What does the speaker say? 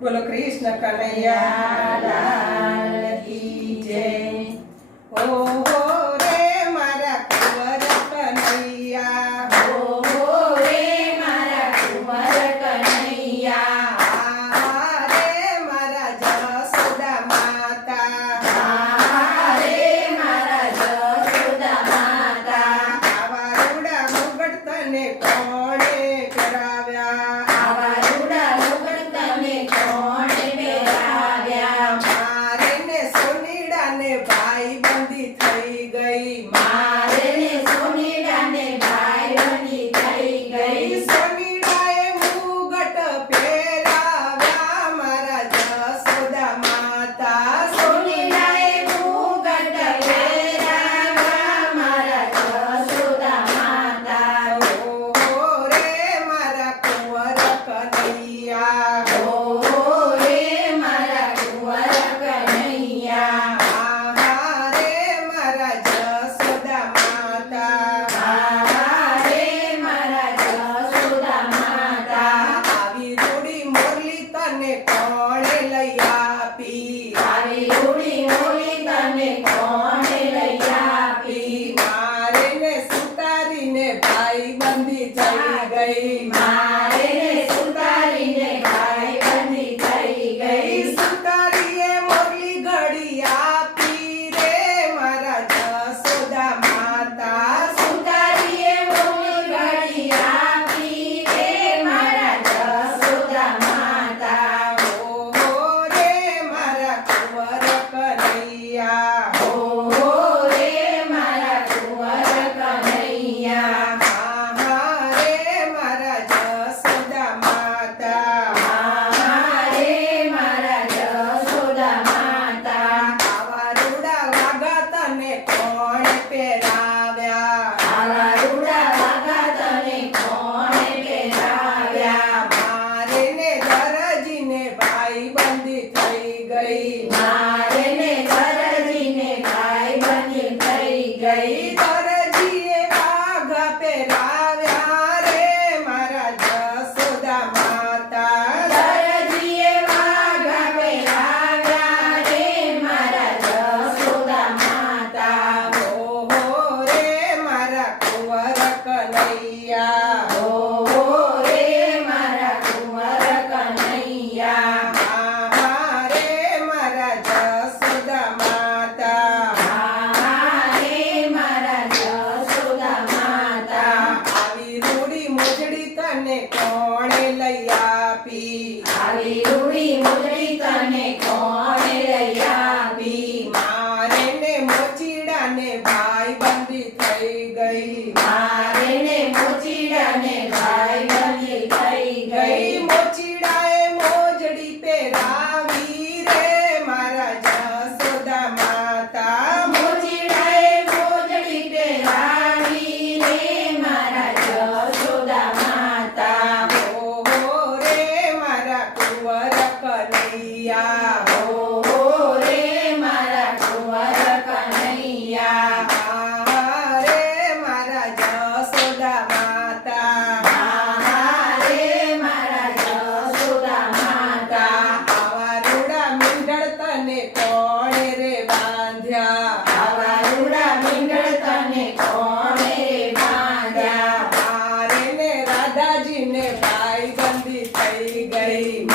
બોલો કૃષ્ણ કનૈયા કી જય. રે મારા કુંવર કનૈયા. ઓહો રે મારા કુંવર કનૈયા. આ રે મારા જસોદા માતા. આ રે મારા જશોદા માતા. આવા રૂડા મુગટ તને કોણે કરાવ્યા? સોનીડાને ભાઈ બંધી થઈ ગઈ. મારે ને સોનીડાને ભાઈ બની થઈ ગઈ. સોનીડાએ મુગટ પહેરાવ્યા. મારા જસોદા માતા સોનીડાએ મુગટ પહેરાવ્યા. મારા જસોદા માતા. ઓ રે મારા કુંવર કનૈયા ઓહો રે મારા કુંવર કનૈયા આહા રે મારા જસોદા માતા આહા રે મારા જશોદા માતા આવી રૂડી મોરલી તને કોણે લઈ આપી. મારી ઉડી મૂડી તને કોણે લઈ આપી? મારે ને સુતારીને ભાઈ બંધી થઈ ગઈ. મારે મારે ને દરજીને ભાઈ બંધી થઈ ગઈ. મારે ને aí